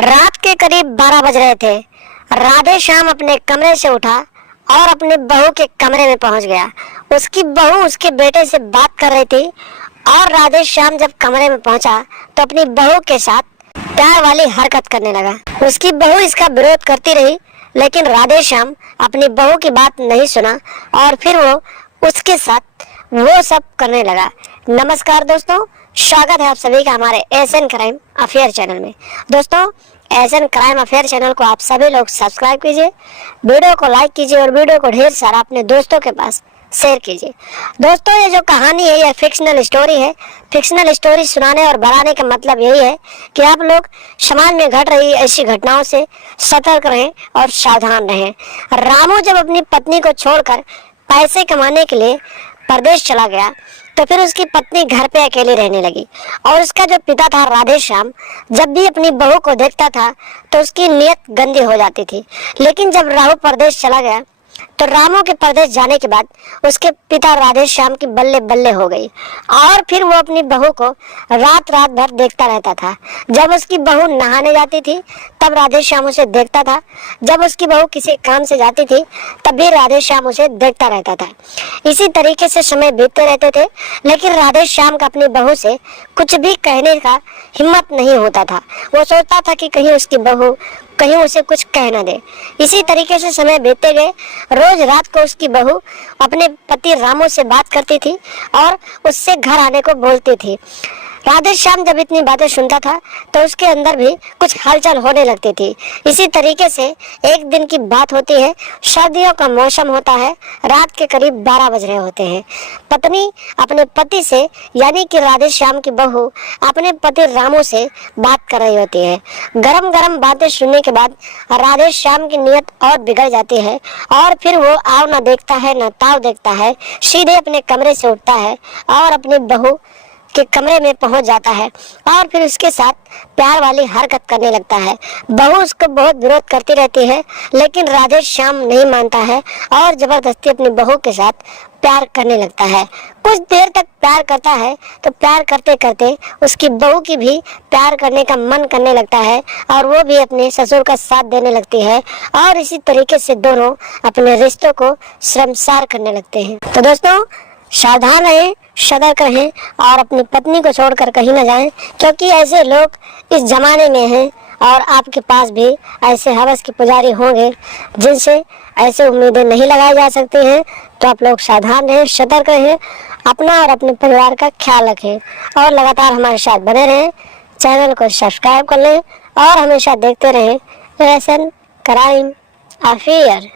रात के करीब 12 बज रहे थे। राधे श्याम अपने कमरे से उठा और अपने बहू के कमरे में पहुंच गया। उसकी बहू उसके बेटे से बात कर रही थी और राधे श्याम जब कमरे में पहुंचा तो अपनी बहू के साथ प्यार वाली हरकत करने लगा। उसकी बहू इसका विरोध करती रही, लेकिन राधे श्याम अपनी बहू की बात नहीं सुना और फिर वो उसके साथ वो सब करने लगा। नमस्कार दोस्तों, स्वागत है आप सभी का हमारे एसएन क्राइम अफेयर चैनल में। दोस्तों, एसएन क्राइम अफेयर चैनल को आप सभी लोग सब्सक्राइब कीजिए, वीडियो को लाइक कीजिए और वीडियो को ढेर सारा अपने दोस्तों के पास शेयर कीजिए। दोस्तों, ये जो कहानी है यह फिक्शनल स्टोरी है। फिक्शनल स्टोरी सुनाने और बढ़ाने का मतलब यही है कि आप लोग समाज में घट रही ऐसी घटनाओं से सतर्क रहें और सावधान रहें। रामू जब अपनी पत्नी को छोड़कर पैसे कमाने के लिए परदेश चला गया तो फिर उसकी पत्नी घर पे अकेली रहने लगी और उसका जो पिता था राधे श्याम, जब भी अपनी बहू को देखता था तो उसकी नीयत गंदी हो जाती थी। लेकिन जब राहु परदेश चला गया तो रामू के परदेश जाने के बाद उसके पिता राधे श्याम की बल्ले बल्ले हो गई और फिर वो अपनी बहू को रात रात भर देखता रहता था। जब उसकी बहू नहाने जाती थी तब राधे श्याम उसे देखता था, जब उसकी बहू किसी काम से जाती थी तब भी राधे श्याम उसे देखता रहता था। इसी तरीके से समय बीतते रहते थे, लेकिन राधे श्याम का अपनी बहू से कुछ भी कहने का हिम्मत नहीं होता था। वो सोचता था कि कहीं उसकी बहू कहीं उसे कुछ कह न दे। इसी तरीके से समय बीतते गए। रोज रात को उसकी बहू अपने पति रामू से बात करती थी और उससे घर आने को बोलती थी। राधे श्याम जब इतनी बातें सुनता था तो उसके अंदर भी कुछ हलचल होने लगती थी। इसी तरीके से एक दिन की बात होती है, सर्दियों का मौसम होता है, रात के करीब 12 बज रहे होते हैं। पत्नी अपने पति से यानी कि राधे श्याम की बहू अपने पति रामू से बात कर रही होती है। गरम गरम बातें सुनने के बाद राधे श्याम की नीयत और बिगड़ जाती है और फिर वो आव न देखता है न ताव देखता है, सीधे अपने कमरे से उठता है और अपनी बहू के कमरे में पहुंच जाता है और फिर उसके साथ प्यार वाली हरकत करने लगता है। बहू उसको बहुत विरोध करती रहती है, लेकिन राधे श्याम नहीं मानता है और जबरदस्ती अपनी बहू के साथ प्यार करने लगता है। कुछ देर तक प्यार करता है तो प्यार करते करते उसकी बहू की भी प्यार करने का मन करने लगता है और वो भी अपने ससुर का साथ देने लगती है और इसी तरीके से दोनों अपने रिश्तों को शर्मसार करने लगते हैं। तो दोस्तों, सावधान रहें, सतर्क रहें और अपनी पत्नी को छोड़कर कहीं न जाएं, क्योंकि ऐसे लोग इस जमाने में हैं और आपके पास भी ऐसे हवस के पुजारी होंगे जिनसे ऐसे उम्मीदें नहीं लगाई जा सकती हैं। तो आप लोग सावधान रहें, सतर्क रहें, अपना और अपने परिवार का ख्याल रखें और लगातार हमारे साथ बने रहें। चैनल को सब्सक्राइब कर लें और हमेशा देखते रहें एसएन क्राइम अफेयर।